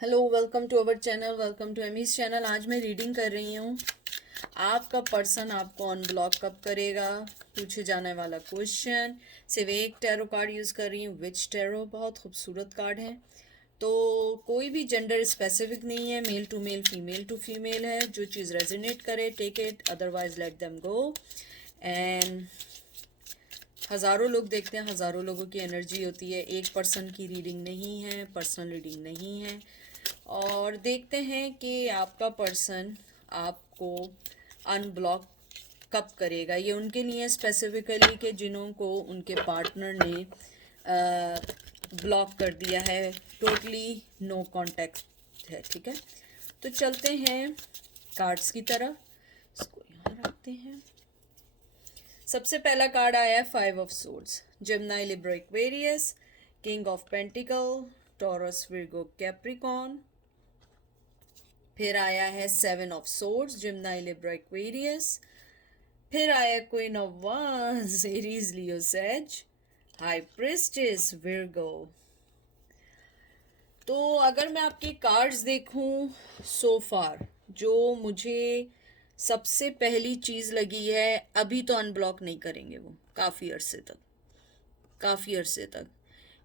Hello, welcome to our channel, welcome to Amy's channel. आज मैं reading कर रही हूँ। आपका पर्सन आपको अनब्लॉक कब करेगा, पूछे जाने वाला क्वेश्चन। सिर्फ एक टैरो कार्ड यूज़ कर रही हूँ, विच टैरो। बहुत खूबसूरत कार्ड है। तो कोई भी जेंडर स्पेसिफिक नहीं है, male to male, female to female है। जो चीज़ रेजोनेट करे take it, otherwise let them go. And हज़ारों लोग देखते हैं, हज़ारों लोगों की एनर्जी होती है। एक पर्सन की रीडिंग नहीं है, पर्सनल रीडिंग नहीं है। और देखते हैं कि आपका पर्सन आपको अनब्लॉक कब करेगा। ये उनके लिए स्पेसिफिकली कि जिन्हों को उनके पार्टनर ने ब्लॉक कर दिया है, टोटली नो कांटेक्ट है। ठीक है, तो चलते हैं कार्ड्स की तरफ। इसको यहाँ रखते हैं। सबसे पहला कार्ड आया है 5 of swords, Gemini, Libra, Aquarius, king of pentacle, taurus, Virgo, Capricorn. फिर आया है 7 of swords, Gemini, Libra, Aquarius. फिर आया queen of wands, Aries, Leo, says, high priestess, Virgo. तो अगर मैं आपके कार्ड्स देखूं सो फार, जो मुझे सबसे पहली चीज़ लगी है, अभी तो अनब्लॉक नहीं करेंगे वो काफ़ी अरसे तक, काफ़ी अरसे तक।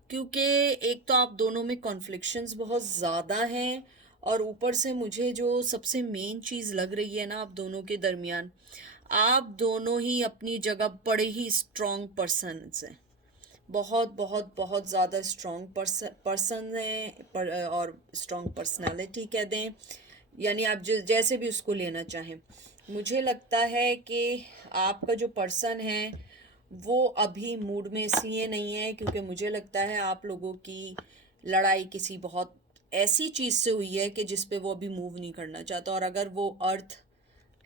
क्योंकि एक तो आप दोनों में कॉन्फ्लिक्शंस बहुत ज़्यादा हैं, और ऊपर से मुझे जो सबसे मेन चीज़ लग रही है ना, आप दोनों के दरमियान, आप दोनों ही अपनी जगह बड़े ही स्ट्रॉन्ग पर्सन्स हैं। बहुत बहुत बहुत ज़्यादा स्ट्रॉन्ग पर्सन हैं, और स्ट्रॉन्ग पर्सनालिटी कह दें, यानी आप जैसे भी उसको लेना चाहें। मुझे लगता है कि आपका जो पर्सन है वो अभी मूड में इसलिए नहीं है क्योंकि मुझे लगता है आप लोगों की लड़ाई किसी बहुत ऐसी चीज़ से हुई है कि जिस पे वो अभी मूव नहीं करना चाहता। और अगर वो अर्थ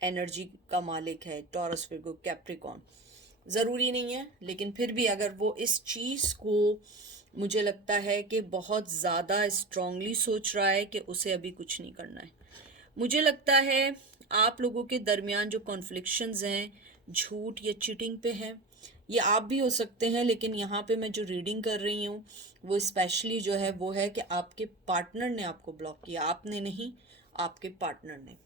एनर्जी का मालिक है, टॉरस, विर्गो, कैप्रिकॉन, ज़रूरी नहीं है, लेकिन फिर भी अगर वो इस चीज़ को, मुझे लगता है कि बहुत ज़्यादा स्ट्रांगली सोच रहा है कि उसे अभी कुछ नहीं करना है। मुझे लगता है आप लोगों के दरमियान जो कॉन्फ्लिक्शंस हैं, झूठ या चीटिंग पे हैं। ये आप भी हो सकते हैं, लेकिन यहाँ पे मैं जो रीडिंग कर रही हूँ वो स्पेशली जो है वो है कि आपके पार्टनर ने आपको ब्लॉक किया, आपने नहीं, आपके पार्टनर ने।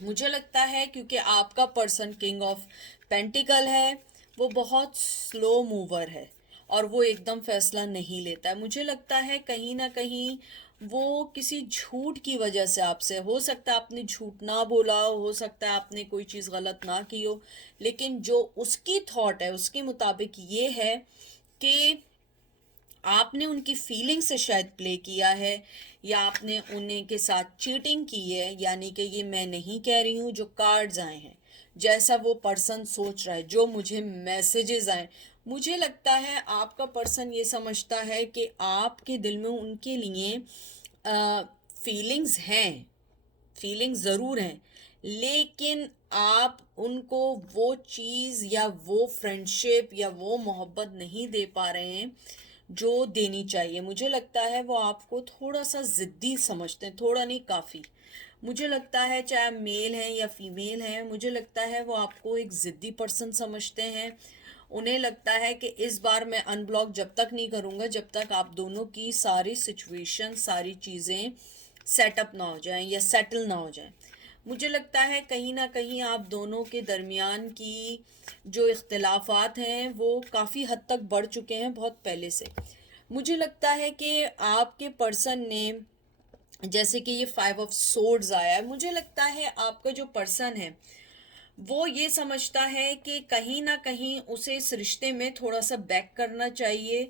मुझे लगता है क्योंकि आपका पर्सन किंग ऑफ पेंटिकल है, वो बहुत स्लो मूवर है और वो एकदम फैसला नहीं लेता है। मुझे लगता है कहीं ना कहीं वो किसी झूठ की वजह से आपसे, हो सकता है आपने झूठ ना बोला हो सकता है आपने कोई चीज़ गलत ना की हो, लेकिन जो उसकी थॉट है उसके मुताबिक ये है कि आपने उनकी फीलिंग से शायद प्ले किया है, या आपने उन्हें के साथ चीटिंग की है। यानी कि ये मैं नहीं कह रही हूँ, जो कार्ड्स आए हैं, जैसा वो पर्सन सोच रहा है, जो मुझे मैसेजेस आए, मुझे लगता है आपका पर्सन ये समझता है कि आपके दिल में उनके लिए फीलिंग्स हैं, फीलिंग्स ज़रूर हैं, लेकिन आप उनको वो चीज़ या वो फ्रेंडशिप या वो मोहब्बत नहीं दे पा रहे हैं जो देनी चाहिए। मुझे लगता है वो आपको थोड़ा सा ज़िद्दी समझते हैं, थोड़ा नहीं, काफ़ी। मुझे लगता है चाहे मेल हैं या फीमेल हैं, मुझे लगता है वो आपको एक ज़िद्दी पर्सन समझते हैं। उन्हें लगता है कि इस बार मैं अनब्लॉक जब तक नहीं करूँगा जब तक आप दोनों की सारी सिचुएशन, सारी चीज़ें सेटअप ना हो जाएं या सेटल ना हो जाएं। मुझे लगता है कहीं ना कहीं आप दोनों के दरमियान की जो इख्तिलाफात हैं वो काफ़ी हद तक बढ़ चुके हैं बहुत पहले से। मुझे लगता है कि आपके पर्सन ने, जैसे कि ये 5 ऑफ सोर्ड्स आया है, मुझे लगता है आपका जो पर्सन है वो ये समझता है कि कहीं ना कहीं उसे इस रिश्ते में थोड़ा सा बैक करना चाहिए,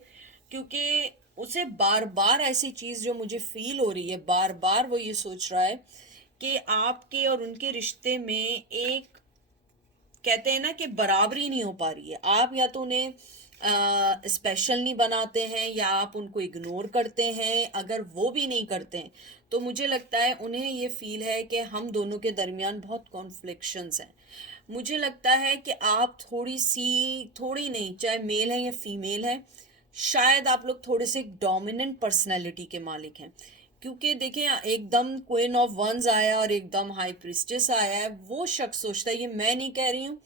क्योंकि उसे बार बार ऐसी चीज़ जो मुझे फील हो रही है, बार बार वो ये सोच रहा है कि आपके और उनके रिश्ते में एक, कहते हैं ना कि बराबरी नहीं हो पा रही है। आप या तो उन्हें स्पेशल नहीं बनाते हैं या आप उनको इग्नोर करते हैं। अगर वो भी नहीं करते हैं तो मुझे लगता है उन्हें ये फील है कि हम दोनों के दरमियान बहुत कॉन्फ्लिक्शंस हैं। मुझे लगता है कि आप थोड़ी सी, थोड़ी नहीं, चाहे मेल है या फीमेल है, शायद आप लोग थोड़े से डोमिनेंट पर्सनैलिटी के मालिक हैं। क्योंकि देखें, एकदम क्वीन ऑफ वंस आया और एकदम हाई प्रिस्टेस आया है, वो शख्स सोचता है, ये मैं नहीं कह रही हूँ,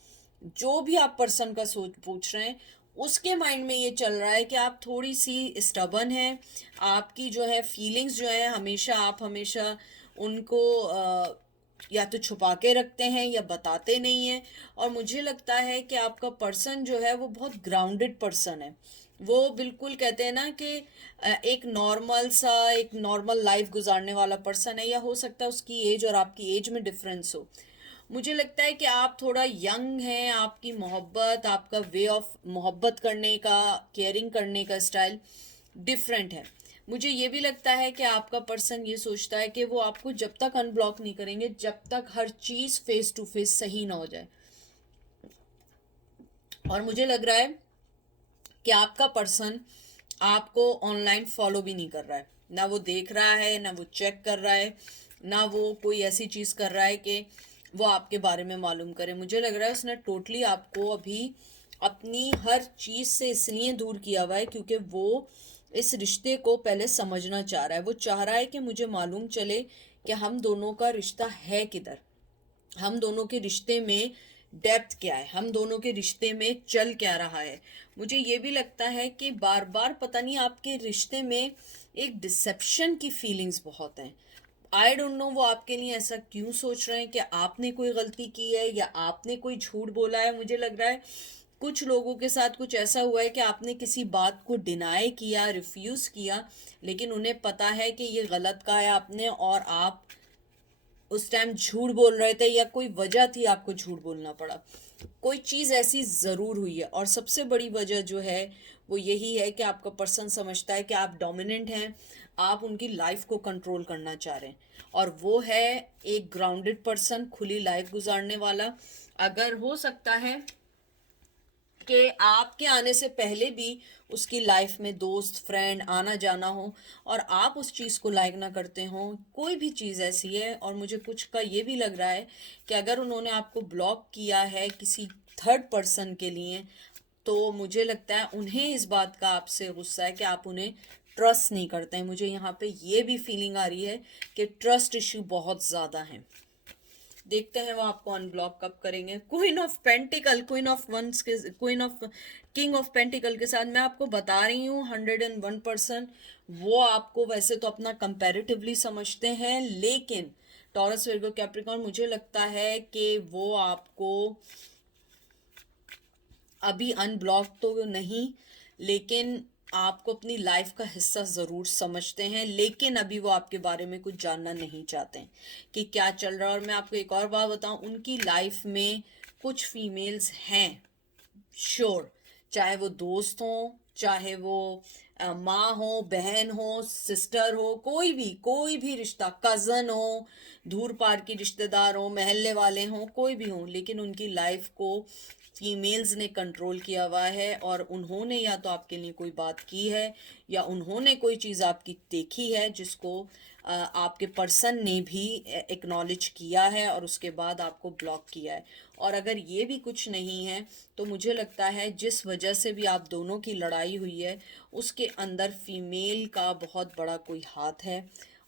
जो भी आप पर्सन का सोच पूछ रहे हैं उसके माइंड में ये चल रहा है कि आप थोड़ी सी स्टबन हैं, आपकी जो है फीलिंग्स जो है हमेशा आप हमेशा उनको या तो छुपा के रखते हैं या बताते नहीं हैं। और मुझे लगता है कि आपका पर्सन जो है वो बहुत ग्राउंडेड पर्सन है। वो बिल्कुल कहते हैं ना कि एक नॉर्मल सा एक नॉर्मल लाइफ गुजारने वाला पर्सन है, या हो सकता है उसकी एज और आपकी एज में डिफरेंस हो। मुझे लगता है कि आप थोड़ा यंग हैं, आपकी मोहब्बत, आपका वे ऑफ मोहब्बत करने का, केयरिंग करने का स्टाइल डिफरेंट है। मुझे ये भी लगता है कि आपका पर्सन ये सोचता है कि वो आपको जब तक अनब्लॉक नहीं करेंगे जब तक हर चीज़ फेस टू फेस सही ना हो जाए। और मुझे लग रहा है कि आपका पर्सन आपको ऑनलाइन फॉलो भी नहीं कर रहा है, ना वो देख रहा है, ना वो चेक कर रहा है, ना वो कोई ऐसी चीज़ कर रहा है कि वो आपके बारे में मालूम करे। मुझे लग रहा है उसने टोटली आपको अभी अपनी हर चीज़ से इसलिए दूर किया हुआ है क्योंकि वो इस रिश्ते को पहले समझना चाह रहा है। वो चाह रहा है कि मुझे मालूम चले कि हम दोनों का रिश्ता है किधर, हम दोनों के रिश्ते में डेप्थ क्या है, हम दोनों के रिश्ते में चल क्या रहा है। मुझे ये भी लगता है कि बार बार पता नहीं आपके रिश्ते में एक डिसेप्शन की फीलिंग्स बहुत हैं। आई डोंट नो वो आपके लिए ऐसा क्यों सोच रहे हैं कि आपने कोई गलती की है या आपने कोई झूठ बोला है। मुझे लग रहा है कुछ लोगों के साथ कुछ ऐसा हुआ है कि आपने किसी बात को डिनाई किया, रिफ्यूज़ किया, लेकिन उन्हें पता है कि ये गलत कहा है आपने और आप उस टाइम झूठ बोल रहे थे या कोई वजह थी आपको झूठ बोलना पड़ा। कोई चीज़ ऐसी ज़रूर हुई है और सबसे बड़ी वजह जो है वो यही है कि आपका पर्सन समझता है कि आप डोमिनेंट हैं, आप उनकी लाइफ को कंट्रोल करना चाह रहे हैं। और वो है एक ग्राउंडेड पर्सन, खुली लाइफ गुजारने वाला। अगर हो सकता है कि आपके आने से पहले भी उसकी लाइफ में दोस्त फ्रेंड आना जाना हो और आप उस चीज़ को लाइक ना करते हो, कोई भी चीज़ ऐसी है। और मुझे कुछ का ये भी लग रहा है कि अगर उन्होंने आपको ब्लॉक किया है किसी थर्ड पर्सन के लिए, तो मुझे लगता है उन्हें इस बात का आपसे गुस्सा है कि आप उन्हें ट्रस्ट नहीं करते हैं। मुझे यहाँ पे ये भी फीलिंग आ रही है कि ट्रस्ट इश्यू बहुत ज़्यादा है। देखते हैं वो आपको अनब्लॉक कब करेंगे। Queen of pentacle, queen of wands के, queen of king of pentacle के साथ मैं आपको बता रही हूँ 101% वो आपको वैसे तो अपना कंपैरेटिवली समझते हैं, लेकिन टॉरस वर्गो कैप्रिकॉर्न मुझे लगता है कि वो आपको अभी अनब्लॉक तो नहीं, लेकिन आपको अपनी लाइफ का हिस्सा ज़रूर समझते हैं, लेकिन अभी वो आपके बारे में कुछ जानना नहीं चाहते हैं कि क्या चल रहा है। और मैं आपको एक और बात बताऊं, उनकी लाइफ में कुछ फीमेल्स हैं श्योर, चाहे वो दोस्त हो, चाहे वो माँ हो, बहन हो, सिस्टर हो, कोई भी रिश्ता, कज़न हो, दूर पार की रिश्तेदार हो, महल्ले वाले हों, कोई भी हो, लेकिन उनकी लाइफ को फीमेल्स ने कंट्रोल किया हुआ है। और उन्होंने या तो आपके लिए कोई बात की है या उन्होंने कोई चीज़ आपकी देखी है जिसको आपके पर्सन ने भी एक्नॉलेज किया है और उसके बाद आपको ब्लॉक किया है। और अगर ये भी कुछ नहीं है तो मुझे लगता है जिस वजह से भी आप दोनों की लड़ाई हुई है उसके अंदर फीमेल का बहुत बड़ा कोई हाथ है।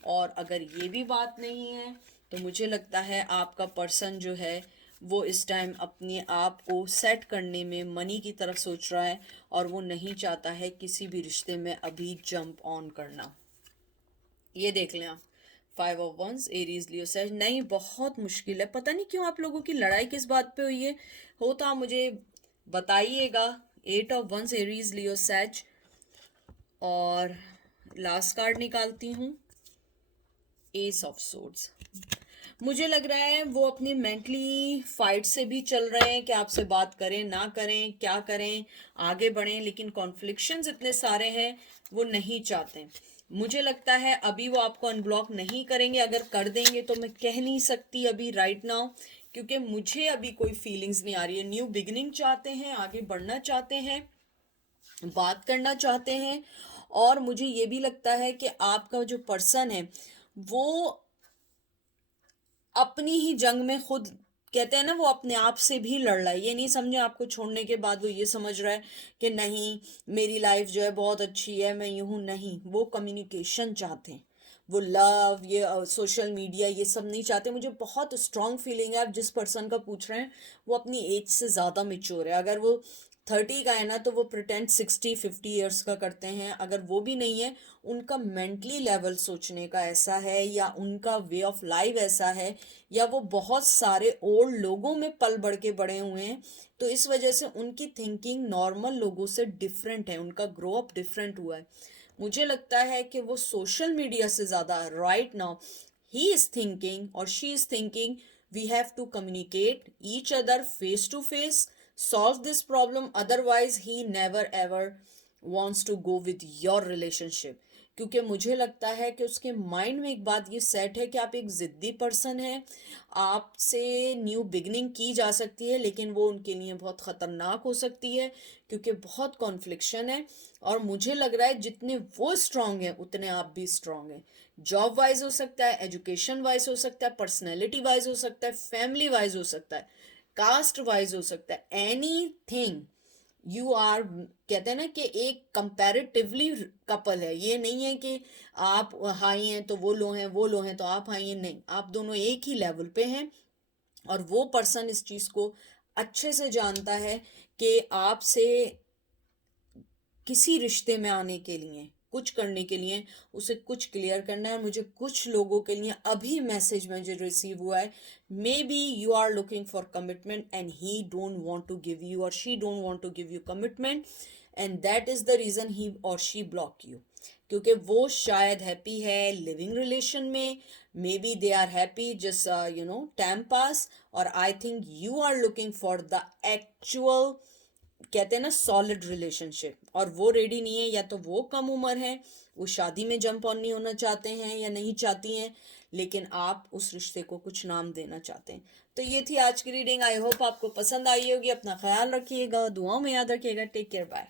और अगर ये भी बात नहीं है तो मुझे लगता है आपका पर्सन जो है वो इस टाइम अपने आप को सेट करने में मनी की तरफ सोच रहा है और वो नहीं चाहता है किसी भी रिश्ते में अभी जंप ऑन करना। ये देख लें आप, 5 of wands, Aries Leo sage. नहीं, बहुत मुश्किल है, पता नहीं क्यों आप लोगों की लड़ाई किस बात पे हुई है। हो तो आप मुझे बताइएगा। 8 of wands, Aries Leo sage. और लास्ट कार्ड निकालती हूँ, एस ऑफ सोर्ड्स। मुझे लग रहा है वो अपनी मेंटली फाइट से भी चल रहे हैं कि आपसे बात करें ना करें, क्या करें, आगे बढ़ें, लेकिन कॉन्फ्लिक्शंस इतने सारे हैं वो नहीं चाहते। मुझे लगता है अभी वो आपको अनब्लॉक नहीं करेंगे, अगर कर देंगे तो मैं कह नहीं सकती अभी राइट नाउ, क्योंकि मुझे अभी कोई फीलिंग्स नहीं आ रही है। न्यू बिगिनिंग चाहते हैं, आगे बढ़ना चाहते हैं, बात करना चाहते हैं। और मुझे ये भी लगता है कि आपका जो पर्सन है वो अपनी ही जंग में खुद, कहते हैं ना, वो अपने आप से भी लड़ रहा है। ये नहीं समझे आपको छोड़ने के बाद वो ये समझ रहा है कि नहीं मेरी लाइफ जो है बहुत अच्छी है, मैं यूं हूं। नहीं, वो कम्युनिकेशन चाहते हैं, वो लव, ये सोशल मीडिया ये सब नहीं चाहते। मुझे बहुत स्ट्रांग फीलिंग है, आप जिस पर्सन का पूछ रहे हैं वो अपनी एज से ज़्यादा मेच्योर है। अगर वो 30 का है ना, तो वो प्रिटेंड 60-50 ईयर्स का करते हैं। अगर वो भी नहीं है, उनका मेंटली लेवल सोचने का ऐसा है, या उनका वे ऑफ लाइफ ऐसा है, या वो बहुत सारे ओल्ड लोगों में पल बढ़ के बड़े हुए हैं, तो इस वजह से उनकी थिंकिंग नॉर्मल लोगों से डिफरेंट है, उनका ग्रो अप डिफरेंट हुआ है। मुझे लगता है कि वो सोशल मीडिया से ज़्यादा right now he is thinking or she is thinking, we have to communicate each other face to face, solve this problem, otherwise he never ever wants to go with your relationship। क्योंकि मुझे लगता है कि उसके mind में एक बात ये सेट है कि आप एक ज़िद्दी पर्सन हैं, आपसे न्यू बिगनिंग की जा सकती है, लेकिन वो उनके लिए बहुत ख़तरनाक हो सकती है, क्योंकि बहुत कॉन्फ्लिक्शन है। और मुझे लग रहा है जितने वो स्ट्रांग हैं उतने आप भी स्ट्रांग हैं। जॉब वाइज हो सकता है, एजुकेशन वाइज हो सकता है, पर्सनैलिटी वाइज हो सकता है, फैमिली वाइज हो सकता है, कास्ट वाइज हो सकता है, एनी थिंग यू आर, कहते हैं ना कि एक कंपैरेटिवली कपल है। ये नहीं है कि आप हाई हैं तो वो लो हैं, वो लो हैं तो आप हाई हैं, नहीं, आप दोनों एक ही लेवल पे हैं। और वो पर्सन इस चीज़ को अच्छे से जानता है कि आपसे किसी रिश्ते में आने के लिए, कुछ करने के लिए उसे कुछ क्लियर करना है। मुझे कुछ लोगों के लिए अभी मैसेज मुझे रिसीव हुआ है, maybe you are looking for commitment and he don't want to give you or she don't want to give you commitment, and that is the reason he or she block you. क्योंकि वो शायद happy है living relation में, maybe they are happy just time pass, और I think you are looking for the actual, कहते हैं ना, solid relationship, और वो रेडी नहीं है। या तो वो कम उम्र है, वो शादी में जंप ऑन नहीं होना चाहते हैं या नहीं चाहती हैं, लेकिन आप उस रिश्ते को कुछ नाम देना चाहते हैं। तो ये थी आज की रीडिंग। आई होप आपको पसंद आई होगी। अपना ख्याल रखिएगा, दुआओं में याद रखिएगा। Take care, bye.